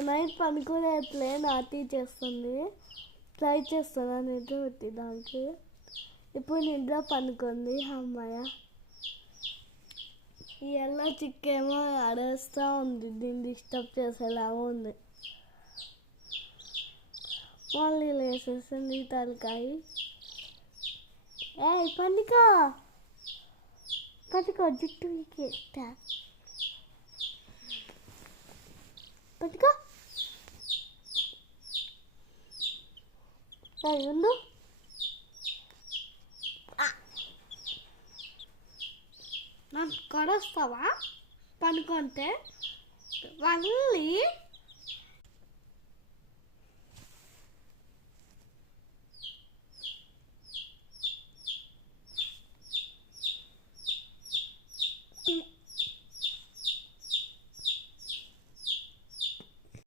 Night పనుకోలేట్లే నాటి చేస్తుంది. Try చేస్తాను నిద్ర పెట్టి దానికి. ఇప్పుడు నిద్ర పనుకుంది. అమ్మాయ ఈ ఎల్లో చిక్కేమో అడేస్తూ ఉంది. దీన్ని డిస్టర్బ్ చేసేలాగా ఉంది. మళ్ళీ లేసేసింది తలకాయ. పండుకో జుట్టు వీకెట్టా పండుకో ఉండు. నన్ను కడస్తావా పనుకుంటే? మళ్ళీ